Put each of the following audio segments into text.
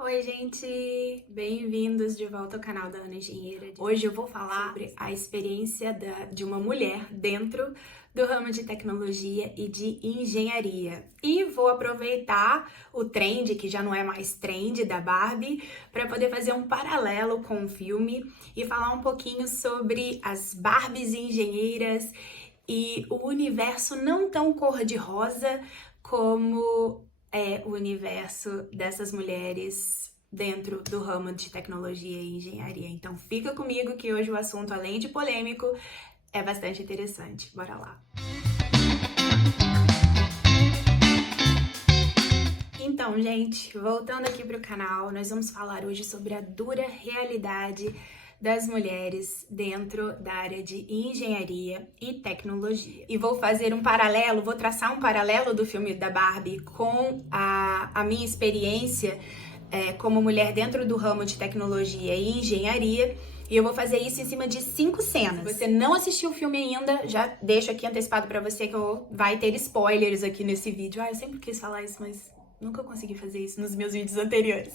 Oi, gente! Bem-vindos de volta ao canal da Ana Engenheira. Hoje eu vou falar sobre a experiência de uma mulher dentro do ramo de tecnologia e de engenharia. E vou aproveitar o trend, que já não é mais trend, da Barbie, para poder fazer um paralelo com o filme e falar um pouquinho sobre as Barbies engenheiras e o universo não tão cor-de-rosa como o universo dessas mulheres dentro do ramo de tecnologia e engenharia. Então fica comigo que hoje o assunto, além de polêmico, é bastante interessante. Bora lá! Então, gente, voltando aqui para o canal, nós vamos falar hoje sobre a dura realidade das mulheres dentro da área de engenharia e tecnologia. E vou fazer um paralelo, vou traçar um paralelo do filme da Barbie com a minha experiência como mulher dentro do ramo de tecnologia e engenharia. E eu vou fazer isso em cima de 5 cenas. Se você não assistiu o filme ainda, já deixo aqui antecipado pra você que vai ter spoilers aqui nesse vídeo. Eu sempre quis falar isso, mas nunca consegui fazer isso nos meus vídeos anteriores.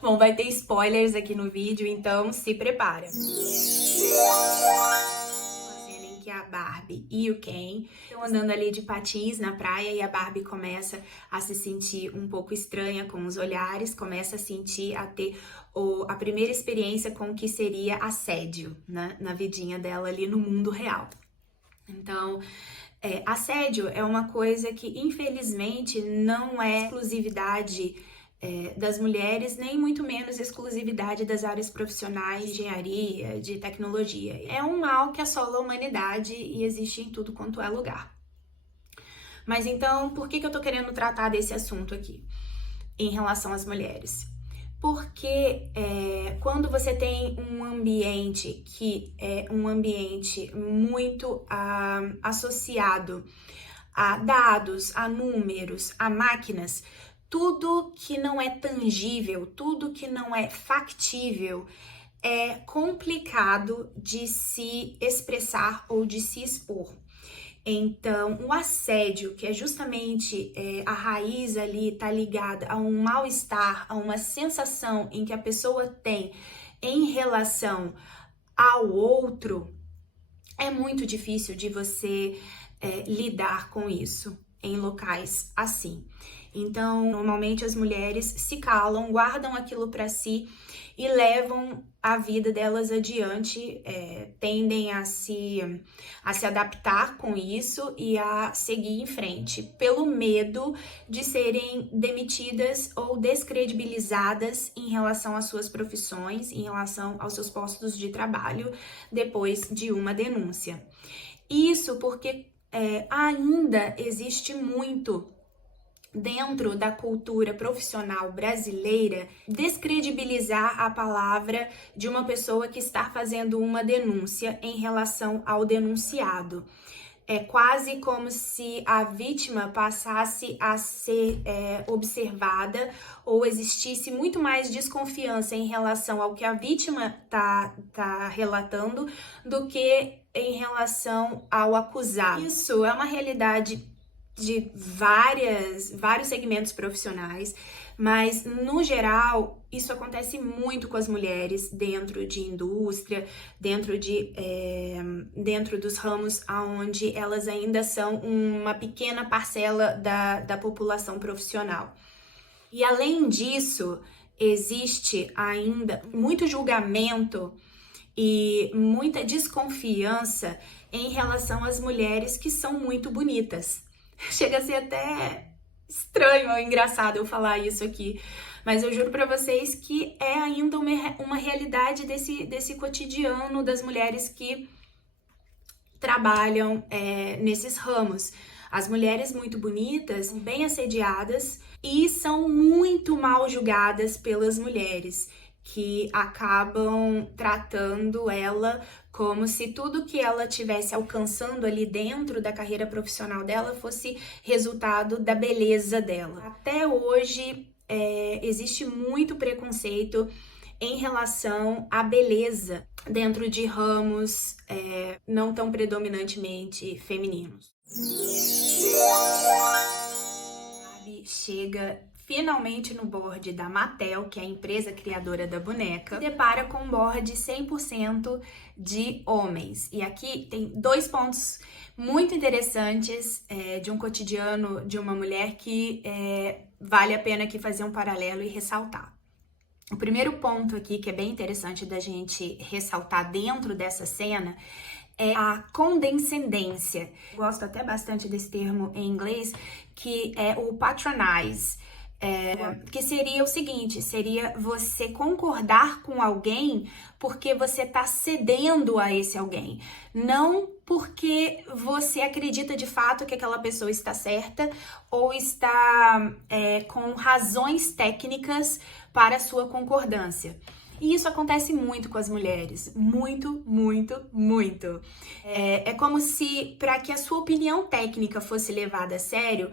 Bom, vai ter spoilers aqui no vídeo, então se prepara. Que a Barbie e o Ken estão andando ali de patins na praia e a Barbie começa a se sentir um pouco estranha com os olhares, começa a ter a primeira experiência com o que seria assédio, né, na vidinha dela ali no mundo real. Então, assédio é uma coisa que infelizmente não é exclusividade das mulheres, nem muito menos exclusividade das áreas profissionais de engenharia, de tecnologia. É um mal que assola a humanidade e existe em tudo quanto é lugar. Mas então, por que eu tô querendo tratar desse assunto aqui, em relação às mulheres? Porque quando você tem um ambiente que é um ambiente muito associado a dados, a números, a máquinas, tudo que não é tangível, tudo que não é factível, é complicado de se expressar ou de se expor. Então, o assédio, que é justamente a raiz ali, tá ligada a um mal-estar, a uma sensação em que a pessoa tem em relação ao outro, é muito difícil de você lidar com isso em locais assim. Então, normalmente as mulheres se calam, guardam aquilo para si e levam a vida delas adiante, tendem a se adaptar com isso e a seguir em frente, pelo medo de serem demitidas ou descredibilizadas em relação às suas profissões, em relação aos seus postos de trabalho, depois de uma denúncia. Isso porque ainda existe muito dentro da cultura profissional brasileira descredibilizar a palavra de uma pessoa que está fazendo uma denúncia em relação ao denunciado. É quase como se a vítima passasse a ser observada ou existisse muito mais desconfiança em relação ao que a vítima tá relatando do que em relação ao acusado. Isso é uma realidade de vários segmentos profissionais, mas no geral isso acontece muito com as mulheres dentro de indústria, dentro dos ramos onde elas ainda são uma pequena parcela da população profissional. E além disso, existe ainda muito julgamento e muita desconfiança em relação às mulheres que são muito bonitas. Chega a ser até estranho ou engraçado eu falar isso aqui, mas eu juro pra vocês que é ainda uma realidade desse cotidiano das mulheres que trabalham nesses ramos. As mulheres muito bonitas, bem assediadas e são muito mal julgadas pelas mulheres, que acabam tratando ela como se tudo que ela tivesse alcançando ali dentro da carreira profissional dela fosse resultado da beleza dela. Até hoje existe muito preconceito em relação à beleza dentro de ramos não tão predominantemente femininos. Chega finalmente no board da Mattel, que é a empresa criadora da boneca, se depara com um board 100% de homens. E aqui tem 2 pontos muito interessantes de um cotidiano de uma mulher que vale a pena aqui fazer um paralelo e ressaltar. O primeiro ponto aqui, que é bem interessante da gente ressaltar dentro dessa cena, é a condescendência. Gosto até bastante desse termo em inglês, que é o patronize. Que seria o seguinte, seria você concordar com alguém porque você está cedendo a esse alguém, não porque você acredita de fato que aquela pessoa está certa ou está com razões técnicas para a sua concordância. E isso acontece muito com as mulheres, muito, muito, muito. É como se, para que a sua opinião técnica fosse levada a sério,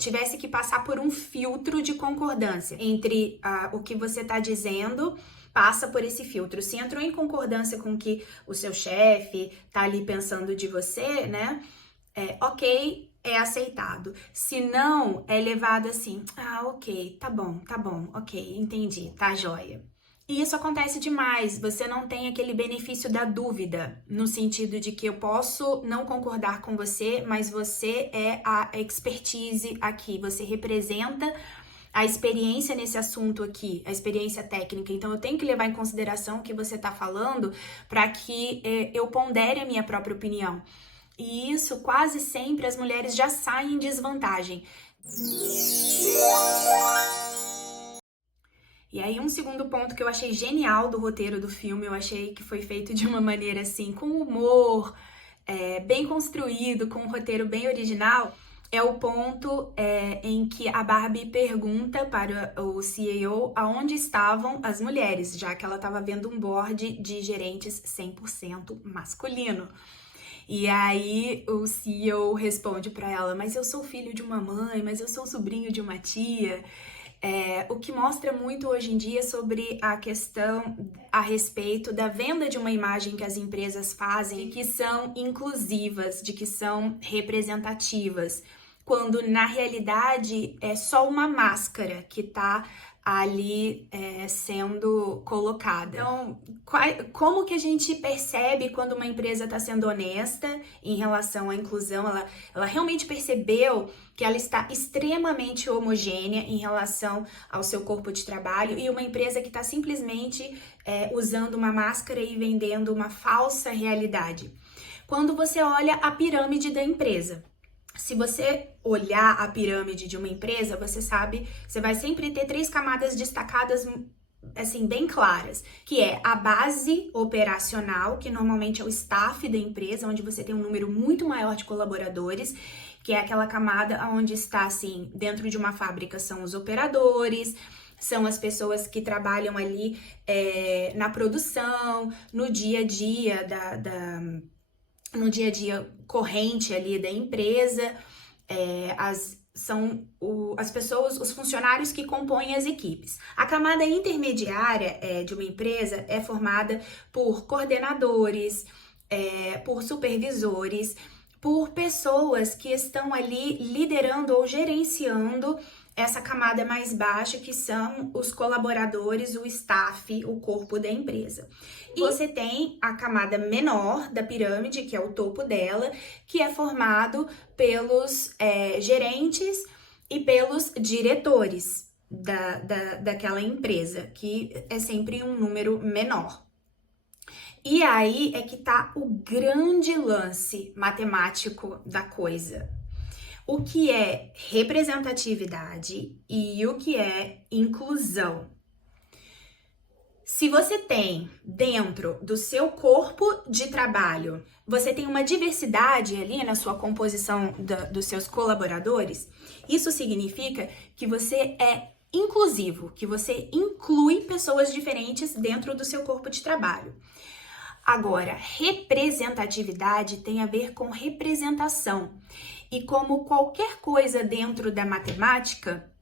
tivesse que passar por um filtro de concordância entre o que você está dizendo, passa por esse filtro. Se entrou em concordância com o que o seu chefe está ali pensando de você, né? Ok, é aceitado. Se não, é levado assim, ok, tá bom, ok, entendi, tá joia. E isso acontece demais, você não tem aquele benefício da dúvida, no sentido de que eu posso não concordar com você, mas você é a expertise aqui, você representa a experiência nesse assunto aqui, a experiência técnica. Então eu tenho que levar em consideração o que você está falando para que eu pondere a minha própria opinião. E isso quase sempre as mulheres já saem em desvantagem. E aí, um segundo ponto que eu achei genial do roteiro do filme, eu achei que foi feito de uma maneira assim, com humor, bem construído, com um roteiro bem original, é o ponto em que a Barbie pergunta para o CEO aonde estavam as mulheres, já que ela estava vendo um board de gerentes 100% masculino. E aí o CEO responde para ela, mas eu sou filho de uma mãe, mas eu sou sobrinho de uma tia. O que mostra muito hoje em dia sobre a questão a respeito da venda de uma imagem que as empresas fazem, que são inclusivas, de que são representativas, quando na realidade é só uma máscara que está ali sendo colocada. Então, como que a gente percebe quando uma empresa está sendo honesta em relação à inclusão? Ela realmente percebeu que ela está extremamente homogênea em relação ao seu corpo de trabalho e uma empresa que está simplesmente usando uma máscara e vendendo uma falsa realidade. Quando você olha a pirâmide da empresa, se você olhar a pirâmide de uma empresa, você sabe, você vai sempre ter 3 camadas destacadas, assim, bem claras, que é a base operacional, que normalmente é o staff da empresa, onde você tem um número muito maior de colaboradores, que é aquela camada onde está, assim, dentro de uma fábrica são os operadores, são as pessoas que trabalham ali na produção, no dia a dia no dia a dia corrente ali da empresa, são as pessoas, os funcionários que compõem as equipes. A camada intermediária de uma empresa é formada por coordenadores, por supervisores, por pessoas que estão ali liderando ou gerenciando essa camada mais baixa, que são os colaboradores, o staff, o corpo da empresa. E você tem a camada menor da pirâmide, que é o topo dela, que é formado pelos gerentes e pelos diretores daquela empresa, que é sempre um número menor. E aí é que tá o grande lance matemático da coisa. O que é representatividade e o que é inclusão. Se você tem dentro do seu corpo de trabalho, você tem uma diversidade ali na sua composição dos seus colaboradores, isso significa que você é inclusivo, que você inclui pessoas diferentes dentro do seu corpo de trabalho. Agora, representatividade tem a ver com representação. E como qualquer coisa dentro da matemática,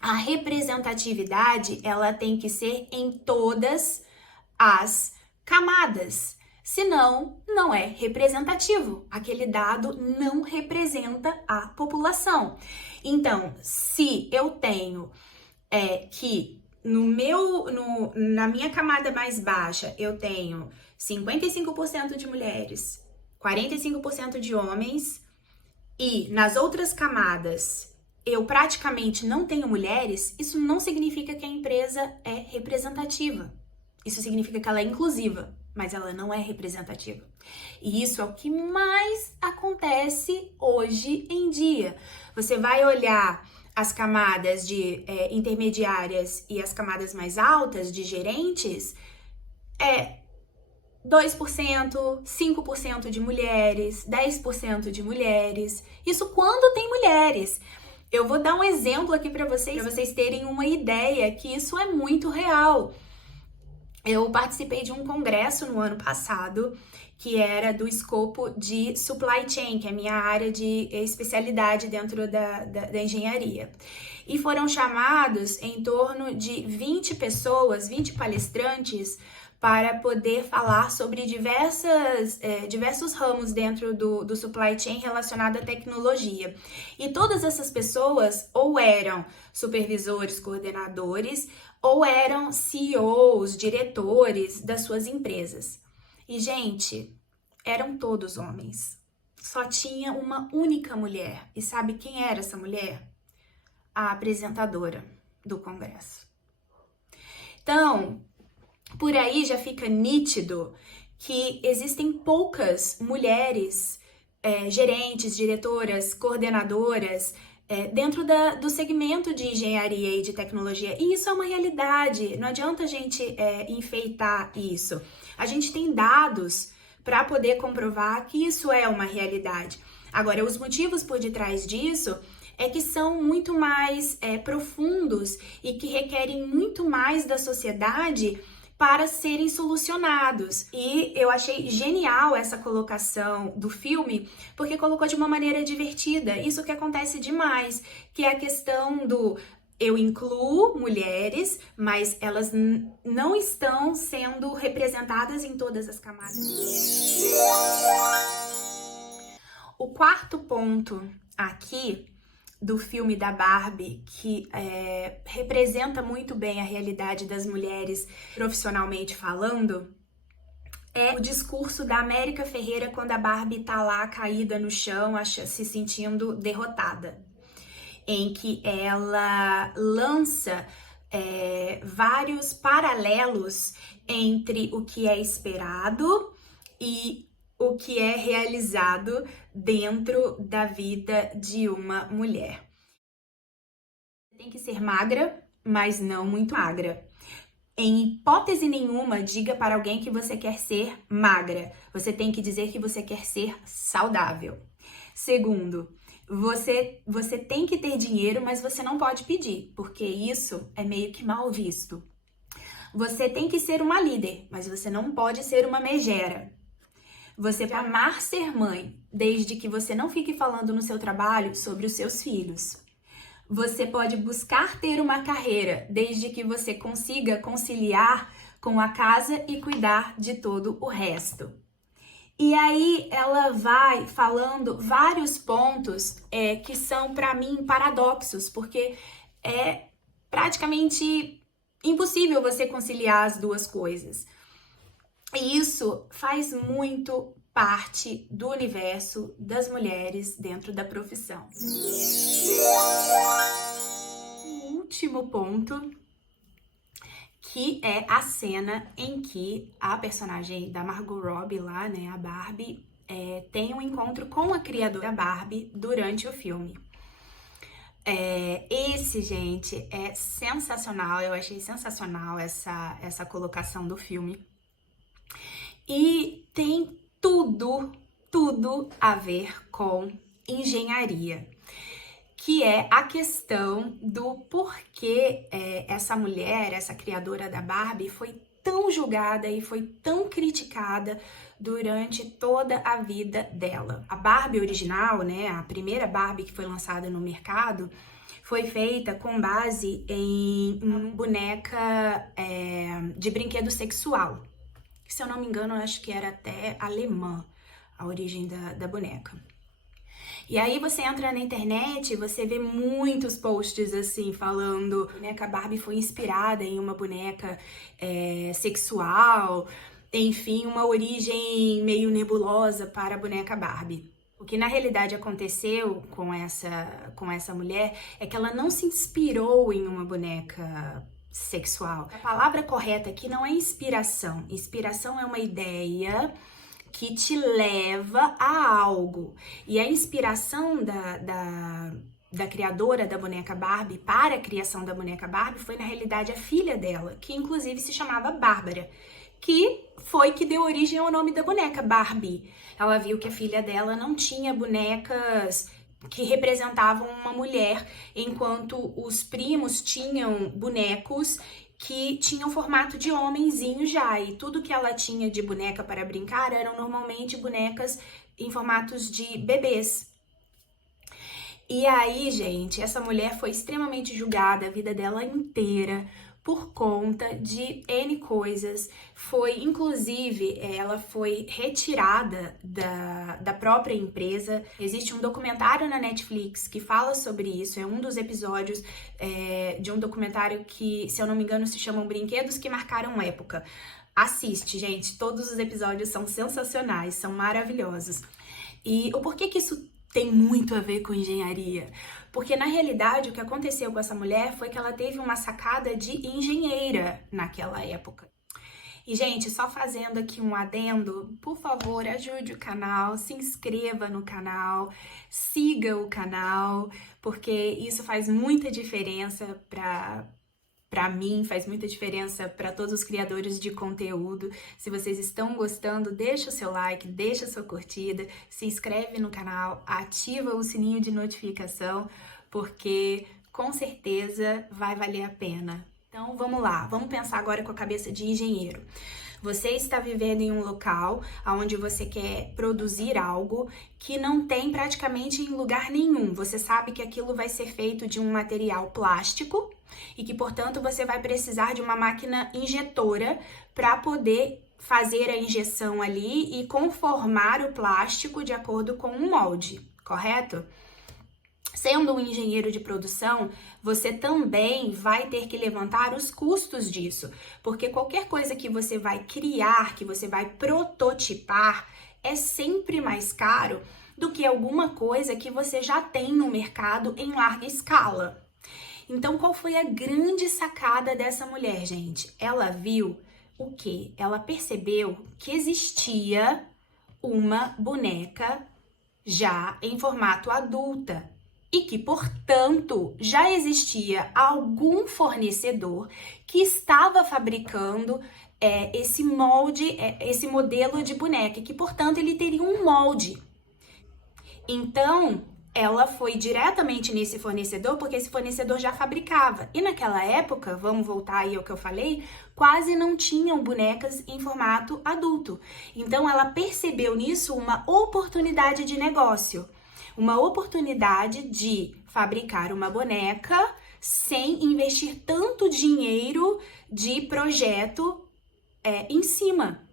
a representatividade ela tem que ser em todas as camadas. Senão, não é representativo. Aquele dado não representa a população. Então, se eu tenho que na minha camada mais baixa eu tenho 55% de mulheres, 45% de homens, e nas outras camadas eu praticamente não tenho mulheres, isso não significa que a empresa é representativa. Isso significa que ela é inclusiva, mas ela não é representativa. E isso é o que mais acontece hoje em dia. Você vai olhar as camadas de intermediárias e as camadas mais altas de gerentes, 2%, 5% de mulheres, 10% de mulheres. Isso quando tem mulheres. Eu vou dar um exemplo aqui para vocês terem uma ideia que isso é muito real. Eu participei de um congresso no ano passado que era do escopo de supply chain, que é a minha área de especialidade dentro da engenharia. E foram chamados em torno de 20 pessoas, 20 palestrantes, para poder falar sobre diversos ramos dentro do supply chain relacionado à tecnologia. E todas essas pessoas ou eram supervisores, coordenadores, ou eram CEOs, diretores das suas empresas. E, gente, eram todos homens. Só tinha uma única mulher. E sabe quem era essa mulher? A apresentadora do congresso. Então, por aí já fica nítido que existem poucas mulheres gerentes, diretoras, coordenadoras dentro do segmento de engenharia e de tecnologia. E isso é uma realidade, não adianta a gente enfeitar isso. A gente tem dados para poder comprovar que isso é uma realidade. Agora, os motivos por detrás disso é que são muito mais profundos e que requerem muito mais da sociedade para serem solucionados. E eu achei genial essa colocação do filme, porque colocou de uma maneira divertida. Isso que acontece demais, que é a questão do eu incluo mulheres, mas elas não estão sendo representadas em todas as camadas. O quarto ponto aqui do filme da Barbie, que representa muito bem a realidade das mulheres profissionalmente falando, é o discurso da América Ferreira quando a Barbie tá lá caída no chão, se sentindo derrotada, em que ela lança vários paralelos entre o que é esperado e o que é realizado dentro da vida de uma mulher. Tem que ser magra, mas não muito magra. Em hipótese nenhuma, diga para alguém que você quer ser magra. Você tem que dizer que você quer ser saudável. Segundo, você tem que ter dinheiro, mas você não pode pedir, porque isso é meio que mal visto. Você tem que ser uma líder, mas você não pode ser uma megera. Você pode amar ser mãe, desde que você não fique falando no seu trabalho sobre os seus filhos. Você pode buscar ter uma carreira, desde que você consiga conciliar com a casa e cuidar de todo o resto. E aí ela vai falando vários pontos que são, para mim, paradoxos, porque é praticamente impossível você conciliar as duas coisas. E isso faz muito parte do universo das mulheres dentro da profissão. O último ponto, que é a cena em que a personagem da Margot Robbie lá, né, a Barbie, tem um encontro com a criadora Barbie durante o filme. Esse, gente, é sensacional, eu achei sensacional essa colocação do filme. E tem tudo a ver com engenharia, que é a questão do porquê essa mulher, essa criadora da Barbie, foi tão julgada e foi tão criticada durante toda a vida dela. A Barbie original, né, a primeira Barbie que foi lançada no mercado, foi feita com base em uma boneca de brinquedo sexual. se eu não me engano, eu acho que era até alemã a origem da boneca. E aí você entra na internet e você vê muitos posts assim, falando que a boneca Barbie foi inspirada em uma boneca sexual, enfim, uma origem meio nebulosa para a boneca Barbie. O que na realidade aconteceu com essa mulher é que ela não se inspirou em uma boneca sexual. A palavra correta aqui não é inspiração. Inspiração é uma ideia que te leva a algo. E a inspiração da criadora da boneca Barbie para a criação da boneca Barbie foi, na realidade, a filha dela, que inclusive se chamava Bárbara, que foi que deu origem ao nome da boneca, Barbie. Ela viu que a filha dela não tinha bonecas que representavam uma mulher, enquanto os primos tinham bonecos que tinham formato de homenzinho já, e tudo que ela tinha de boneca para brincar eram normalmente bonecas em formatos de bebês. E aí, gente, essa mulher foi extremamente julgada a vida dela inteira por conta de N coisas. Inclusive, ela foi retirada da própria empresa. Existe um documentário na Netflix que fala sobre isso. É um dos episódios de um documentário que, se eu não me engano, se chama Brinquedos que Marcaram Época. Assiste, gente. Todos os episódios são sensacionais, são maravilhosos. E o porquê que isso tem muito a ver com engenharia? Porque, na realidade, o que aconteceu com essa mulher foi que ela teve uma sacada de engenheira naquela época. E, gente, só fazendo aqui um adendo, por favor, ajude o canal, se inscreva no canal, siga o canal, porque isso faz muita diferença para mim, faz muita diferença para todos os criadores de conteúdo. Se vocês estão gostando, deixa o seu like, deixa a sua curtida, se inscreve no canal, ativa o sininho de notificação, porque com certeza vai valer a pena. Então vamos lá, vamos pensar agora com a cabeça de engenheiro. Você está vivendo em um local onde você quer produzir algo que não tem praticamente em lugar nenhum. Você sabe que aquilo vai ser feito de um material plástico e que, portanto, você vai precisar de uma máquina injetora para poder fazer a injeção ali e conformar o plástico de acordo com um molde, correto? Sendo um engenheiro de produção, você também vai ter que levantar os custos disso, porque qualquer coisa que você vai criar, que você vai prototipar, é sempre mais caro do que alguma coisa que você já tem no mercado em larga escala. Então, qual foi a grande sacada dessa mulher, gente? Ela viu o quê? Ela percebeu que existia uma boneca já em formato adulta e que, portanto, já existia algum fornecedor que estava fabricando esse molde, esse modelo de boneca, e que, portanto, ele teria um molde. Então, ela foi diretamente nesse fornecedor, porque esse fornecedor já fabricava. E naquela época, vamos voltar aí ao que eu falei, quase não tinham bonecas em formato adulto. Então, ela percebeu nisso uma oportunidade de negócio. Uma oportunidade de fabricar uma boneca sem investir tanto dinheiro de projeto em cima.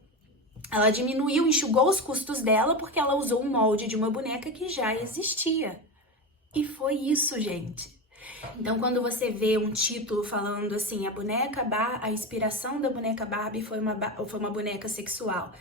Ela diminuiu, enxugou os custos dela porque ela usou um molde de uma boneca que já existia. E foi isso, gente. Então, quando você vê um título falando assim, a inspiração da boneca Barbie foi uma boneca sexual.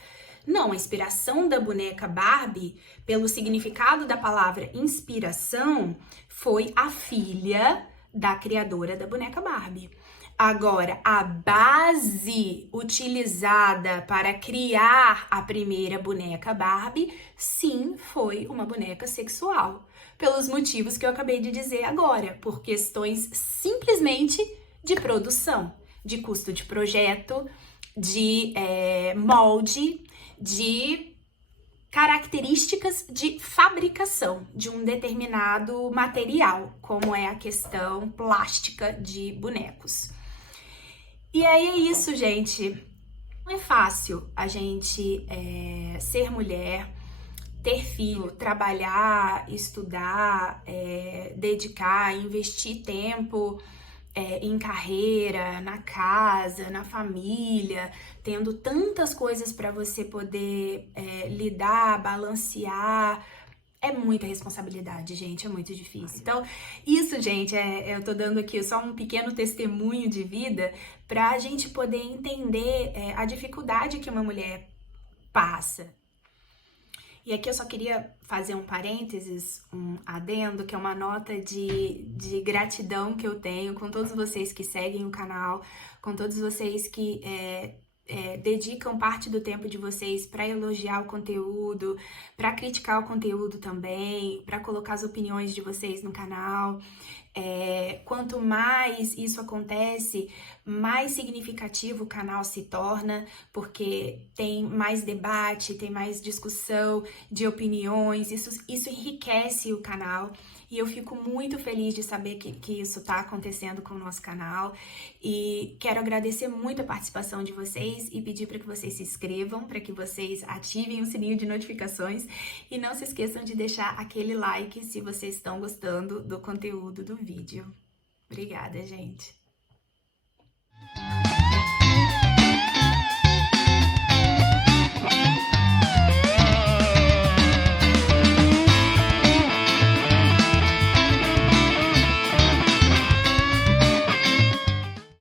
Não, a inspiração da boneca Barbie, pelo significado da palavra inspiração, foi a filha da criadora da boneca Barbie. Agora, a base utilizada para criar a primeira boneca Barbie, sim, foi uma boneca sexual. Pelos motivos que eu acabei de dizer agora, por questões simplesmente de produção, de custo de projeto, de molde, de características de fabricação de um determinado material, como é a questão plástica de bonecos. E aí é isso, gente. Não é fácil a gente ser mulher, ter filho, trabalhar, estudar, dedicar, investir tempo em carreira, na casa, na família, tendo tantas coisas para você poder lidar, balancear. É muita responsabilidade, gente, é muito difícil. Então, isso, gente, eu tô dando aqui só um pequeno testemunho de vida pra gente poder entender a dificuldade que uma mulher passa. E aqui eu só queria fazer um parênteses, um adendo, que é uma nota de gratidão que eu tenho com todos vocês que seguem o canal, com todos vocês que dedicam parte do tempo de vocês para elogiar o conteúdo, para criticar o conteúdo também, para colocar as opiniões de vocês no canal. Quanto mais isso acontece, mais significativo o canal se torna, porque tem mais debate, tem mais discussão de opiniões, isso enriquece o canal. E eu fico muito feliz de saber que isso está acontecendo com o nosso canal. E quero agradecer muito a participação de vocês e pedir para que vocês se inscrevam, para que vocês ativem o sininho de notificações e não se esqueçam de deixar aquele like se vocês estão gostando do conteúdo do vídeo. Obrigada, gente!